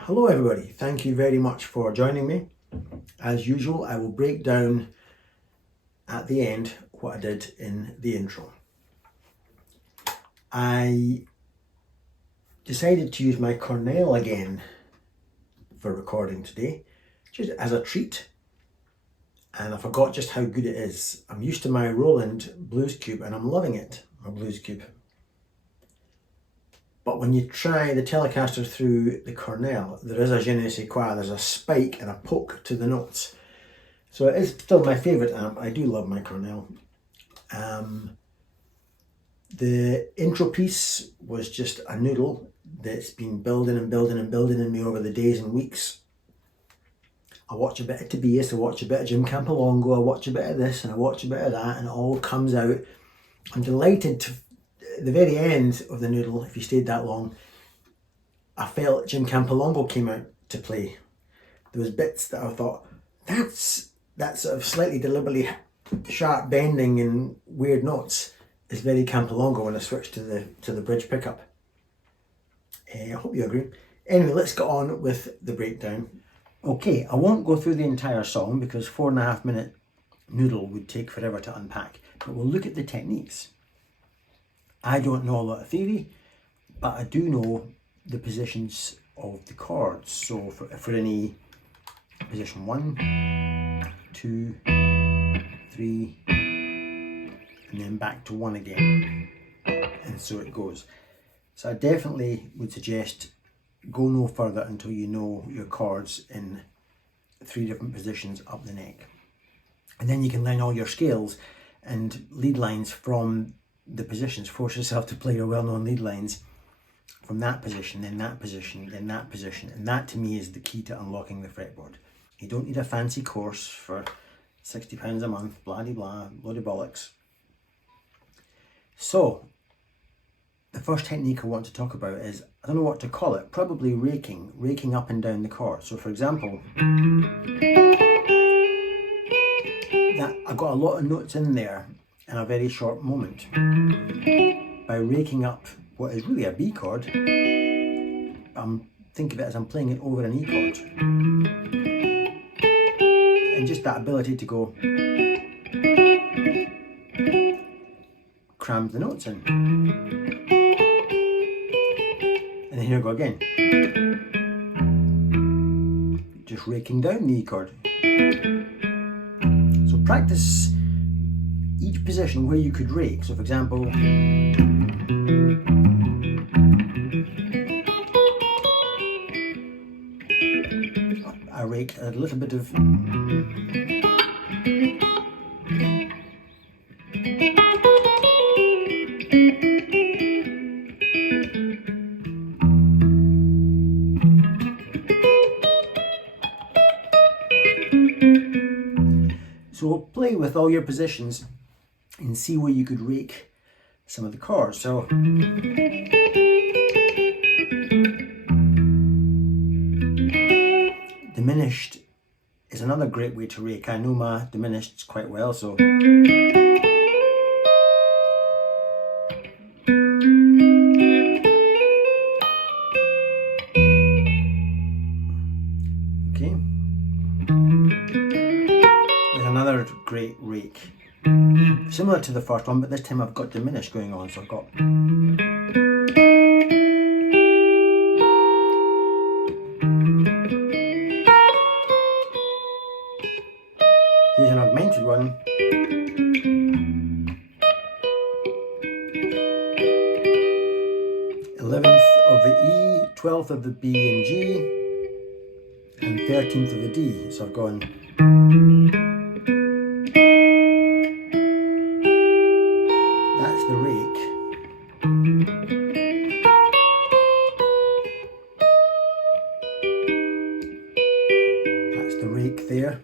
Hello everybody, thank you very much for joining me. As usual, I will break down at the end what I did in the intro. I decided to use my Cornell again for recording today, just as a treat, and I forgot just how good it is. I'm used to my Roland Blues Cube and I'm loving it, my Blues Cube. But when you try the Telecaster through the Cornell, there is a je ne sais quoi, there's a spike and a poke to the notes. So it is still my favourite amp. I do love my Cornell. The intro piece was just a noodle that's been building and building and building in me over the days and weeks. I watch a bit of Tobias, I watch a bit of Jim Campolongo, I watch a bit of this and I watch a bit of that, and it all comes out. I'm delighted to, at the very end of the noodle, if you stayed that long, I felt Jim Campolongo came out to play. There was bits that I thought, that's that sort of slightly deliberately sharp bending and weird notes is very Campolongo when I switched to the bridge pickup. I hope you agree. Anyway, let's get on with the breakdown. Okay, I won't go through the entire song because 4.5 minute noodle would take forever to unpack, but we'll look at the techniques. I don't know a lot of theory, but I do know the positions of the chords. So for any position 1, 2, 3, and then back to 1 again, and so it goes. So I definitely would suggest go no further until you know your chords in 3 different positions up the neck. And then you can learn all your scales and lead lines from the positions. Force yourself to play your well-known lead lines from that position, then that position, then that position. And that to me is the key to unlocking the fretboard. You don't need a fancy course for £60 a month, blah de blah, load of bollocks. So, the first technique I want to talk about is, I don't know what to call it, probably raking up and down the chord. So for example, that I got a lot of notes in there in a very short moment. By raking up what is really a B chord, think of it as I'm playing it over an E chord. And just that ability to go, crams the notes in. And then here I go again. Just raking down the E chord. So practice each position where you could rake. So for example, I raked a little bit of So play with all your positions and see where you could rake some of the chords. So diminished is another great way to rake. I know my diminished quite well, so okay. Another great rake, similar to the first one, but this time I've got diminished going on, so I've got here's an augmented one. 11th of the E, 12th of the B and G, and 13th of the D. So I've gone the rake. That's the rake there.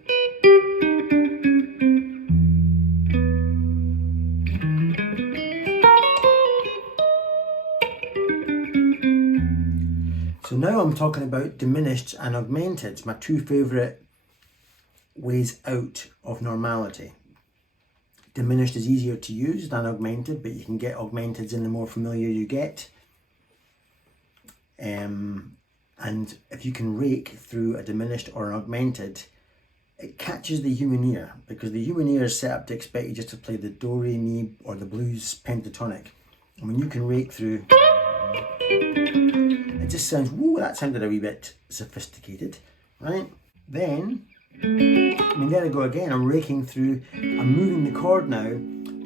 So now I'm talking about diminished and augmented, my two favourite ways out of normality. Diminished is easier to use than augmented, but you can get augmenteds in the more familiar you get. And if you can rake through a diminished or an augmented, it catches the human ear, because the human ear is set up to expect you just to play the do, re, mi, or the blues pentatonic. And when you can rake through, it just sounds, whoa, that sounded a wee bit sophisticated, right? Then, I mean, there I go again, I'm raking through, I'm moving the chord now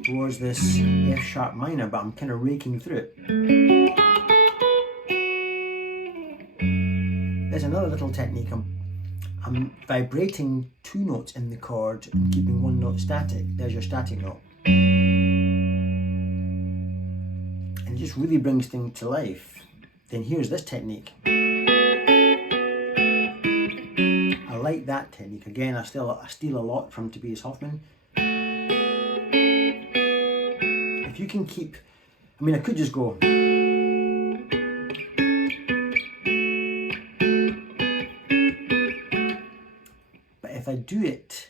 towards this F sharp minor, but I'm kind of raking through it. There's another little technique, I'm vibrating 2 notes in the chord and keeping 1 note static. There's your static note. And it just really brings things to life. Then here's this technique. I like that technique. Again, I steal a lot from Tobias Hoffman. If you can keep, I mean, I could just go. But if I do it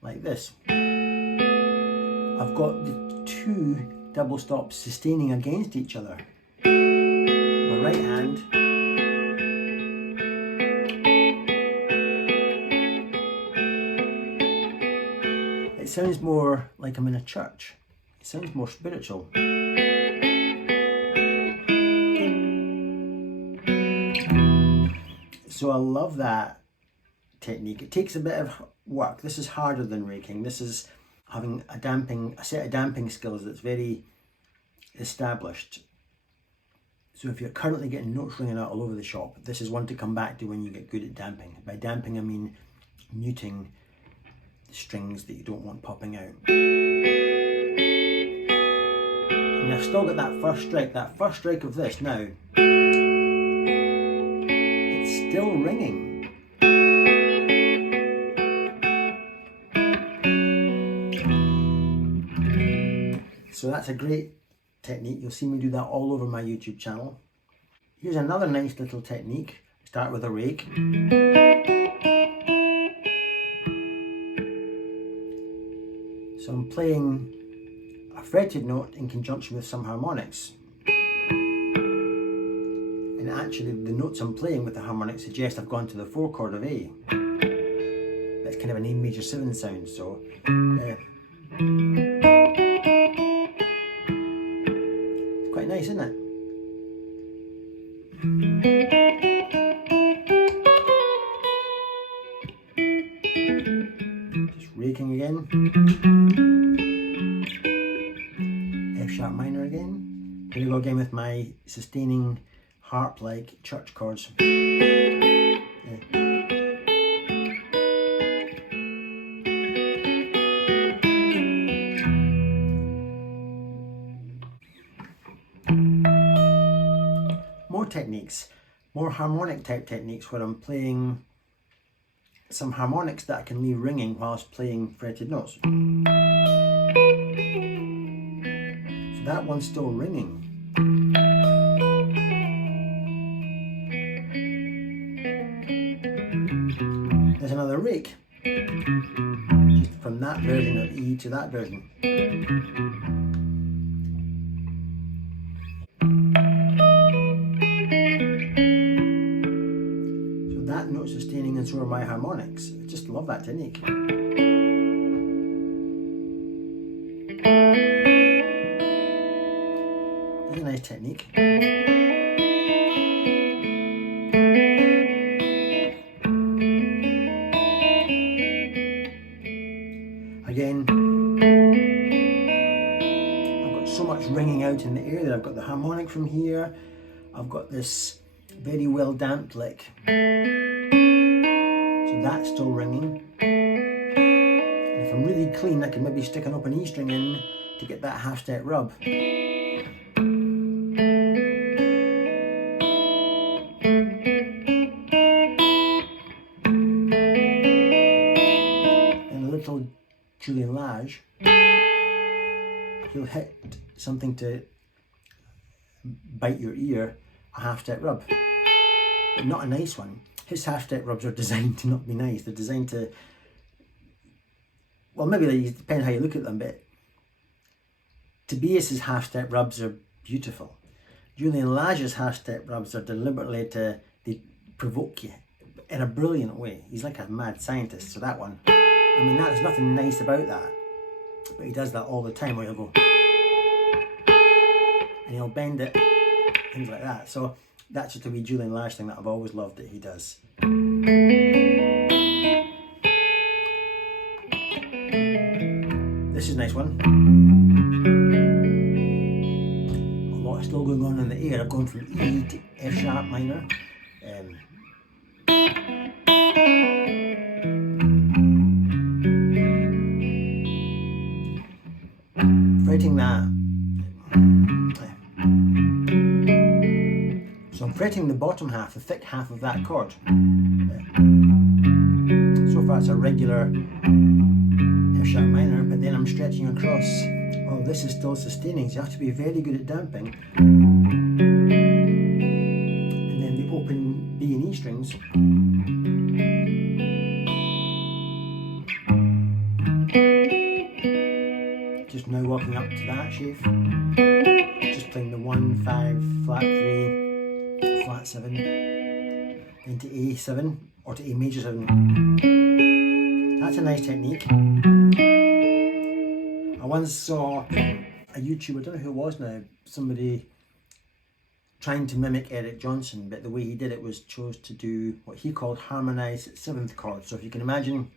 like this, I've got the two double stops sustaining against each other. My right hand it sounds more like I'm in a church. It sounds more spiritual. So I love that technique. It takes a bit of work. This is harder than raking. This is having a set of damping skills that's very established. So if you're currently getting notes ringing out all over the shop, this is one to come back to when you get good at damping. By damping I mean muting the strings that you don't want popping out. And I've still got that first strike of this now. It's still ringing. So that's a great technique. You'll see me do that all over my YouTube channel. Here's another nice little technique. Start with a rake. So I'm playing a fretted note in conjunction with some harmonics. And actually the notes I'm playing with the harmonics suggest I've gone to the 4 chord of A. That's kind of an A major 7 sound, so quite nice, isn't it? Just raking again. F sharp minor again. Here we go again with my sustaining harp-like church chords. More techniques, more harmonic type techniques where I'm playing some harmonics that I can leave ringing whilst playing fretted notes. So that one's still ringing. There's another rake, just from that version of E to that version. That note sustaining and so are my harmonics. I just love that technique. It's a nice technique. Again, I've got so much ringing out in the air that I've got the harmonic from here. I've got this very well damped lick. So that's still ringing. And if I'm really clean, I can maybe stick an open E string in to get that half step rub. And a little Julian Lage, he'll hit something to bite your ear, a half step rub, but not a nice one. His half step rubs are designed to not be nice. They're designed to, well, maybe it depends how you look at them, but Tobias's half step rubs are beautiful. Julian Lage's half step rubs are deliberately they provoke you in a brilliant way. He's like a mad scientist. So that one, I mean, there's nothing nice about that, but he does that all the time where he'll go and he'll bend it, things like that. So that's just a wee Julian Lage thing that I've always loved that he does. This is a nice one. A lot still going on in the air. I've gone from E to F sharp minor. Fretting that. So I'm fretting the bottom half, the thick half of that chord. if that's a regular F sharp minor, but then I'm stretching across. Oh, this is still sustaining, so you have to be very good at damping. And then the open B and E strings. Just now working up to that shape. Just playing the 1, 5, flat 3, flat 7, then to A7 or to A major 7. That's a nice technique. I once saw a YouTuber, I don't know who it was now, somebody trying to mimic Eric Johnson, but the way he did it was chose to do what he called harmonised 7th chords. So if you can imagine,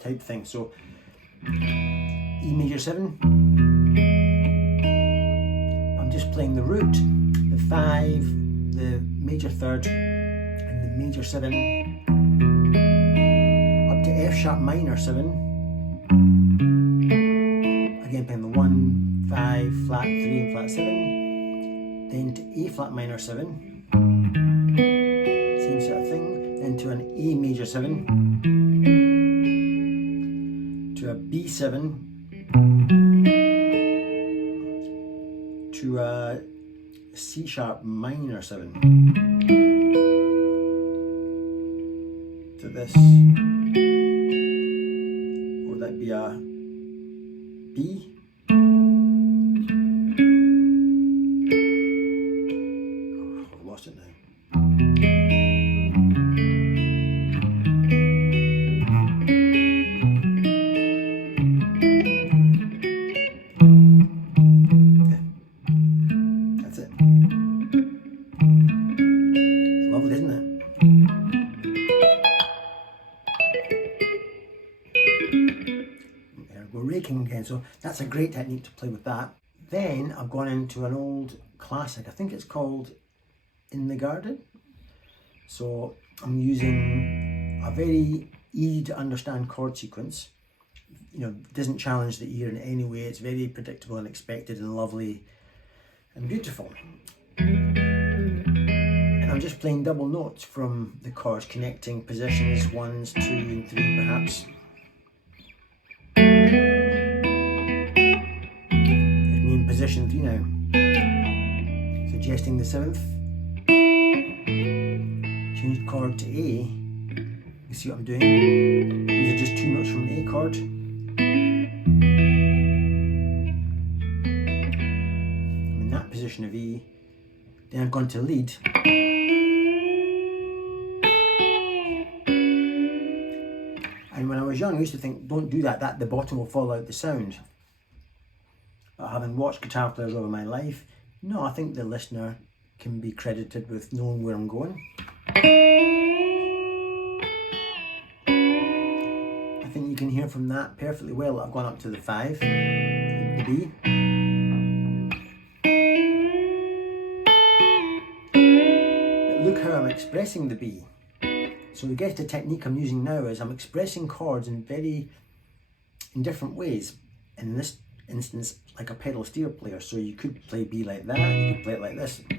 type thing. So E major 7, I'm just playing the root, the 5, the major 3rd and the major 7 up to F sharp minor 7, again playing the 1, 5, flat 3 and flat 7, then to A flat minor 7, same sort of thing, then to an A major 7, to a B7, to a C sharp minor 7, to this, would that be a B? Oh, I've lost it now. Lovely, isn't it? There we go, raking again. So that's a great technique to play with that. Then I've gone into an old classic. I think it's called In the Garden. So I'm using a very easy to understand chord sequence. You know, it doesn't challenge the ear in any way. It's very predictable and expected and lovely and beautiful. I'm just playing double notes from the chords, connecting positions 1s, 2 and 3 perhaps. There's me in position 3 now. Suggesting the 7th. Change chord to A. You see what I'm doing? These are just 2 notes from an A chord. I'm in that position of E. Then I've gone to lead. And when I was young, I used to think, don't do that, the bottom will fall out the sound. But having watched guitar players over my life, no, I think the listener can be credited with knowing where I'm going. I think you can hear from that perfectly well. I've gone up to the 5, the B. But look how I'm expressing the B. So I guess the technique I'm using now is I'm expressing chords in different ways. In this instance, like a pedal steel player. So you could play B like that, you could play it like this. You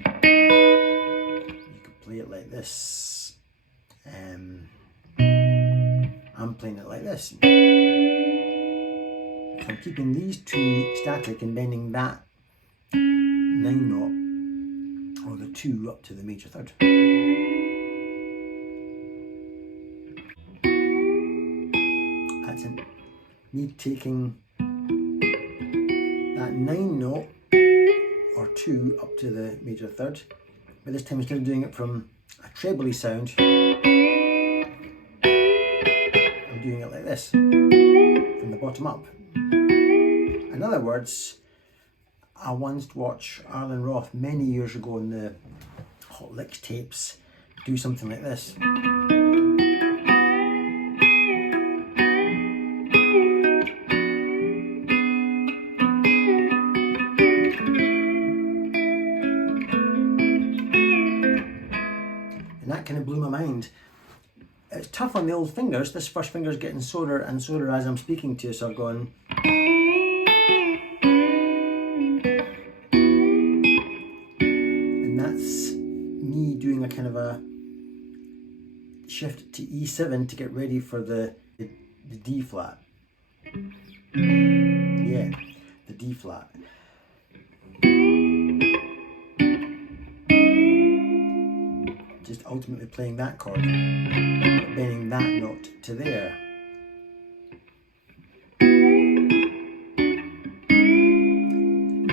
could play it like this. I'm playing it like this. So I'm keeping these 2 static and bending that 9 note, or the 2 up to the major 3rd. That's it. Me taking that 9 note or 2 up to the major 3rd, but this time instead of doing it from a trebly sound, I'm doing it like this, from the bottom up. In other words, I once watched Arlen Roth many years ago in the Hot Licks tapes do something like this. And that kind of blew my mind. It's tough on the old fingers. This first finger's getting sorer and sorer as I'm speaking to you, so I'm going. And that's me doing a kind of a shift to E7 to get ready for the D flat. Yeah, the D flat. Just ultimately playing that chord, but bending that note to there.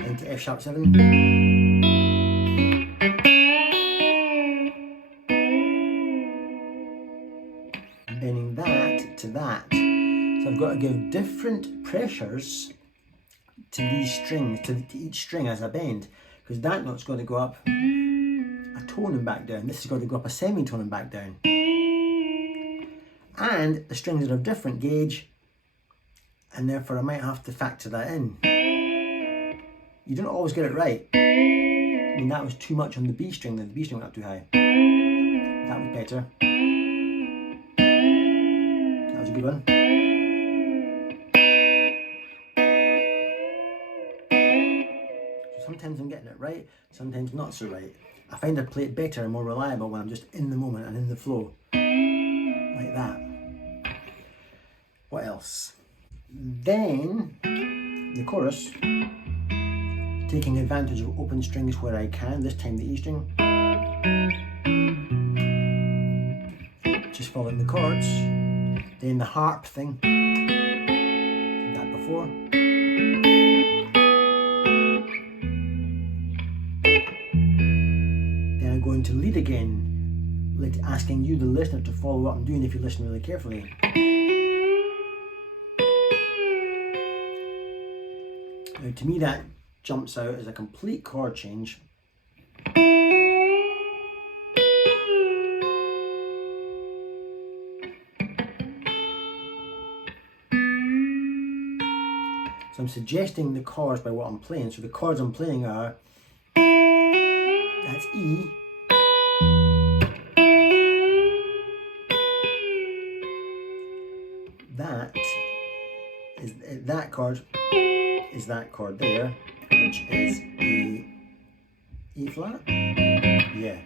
Into F#7. Bending that to that. So I've got to give different pressures to these strings, to each string as I bend, because that note's got to go up a tone and back down. This has got to go up a semitone and back down. And the strings are of different gauge, and therefore I might have to factor that in. You don't always get it right. I mean, that was too much on the B string, then the B string went up too high. That was better. That was a good one. So sometimes I'm getting it right, sometimes not so right. I find I play it better and more reliable when I'm just in the moment and in the flow. Like that. What else? Then, the chorus, taking advantage of open strings where I can, this time the E string. Just following the chords. Then the harp thing, did that before. Then I'm going to lead again, like asking you, the listener, to follow what I'm doing if you listen really carefully. Now, to me that jumps out as a complete chord change. So I'm suggesting the chords by what I'm playing. So the chords I'm playing are, that's E, that is that chord, is that chord there, which is E flat. Yeah.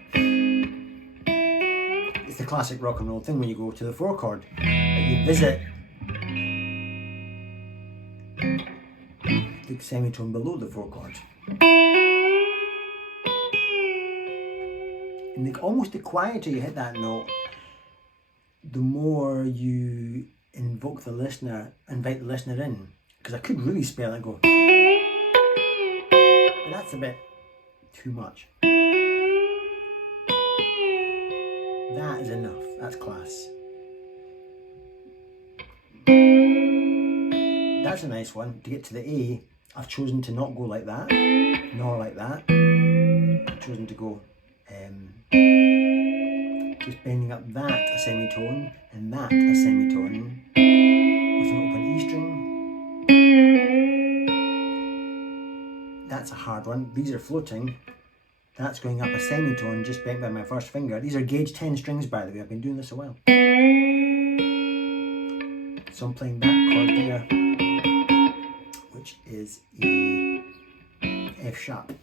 It's the classic rock and roll thing when you go to the 4 chord, but you visit the semitone below the 4 chord. And almost the quieter you hit that note, the more you invite the listener in. Because I could really spell it and go, but that's a bit too much. That is enough, that's class. That's a nice one. To get to the A, I've chosen to not go like that, nor like that. I've chosen to go just bending up that a semitone and that a semitone with an open E string. That's a hard one. These are floating. That's going up a semitone just bent by my first finger. These are gauge 10 strings, by the way. I've been doing this a while. So I'm playing that chord there, which is E, F#7.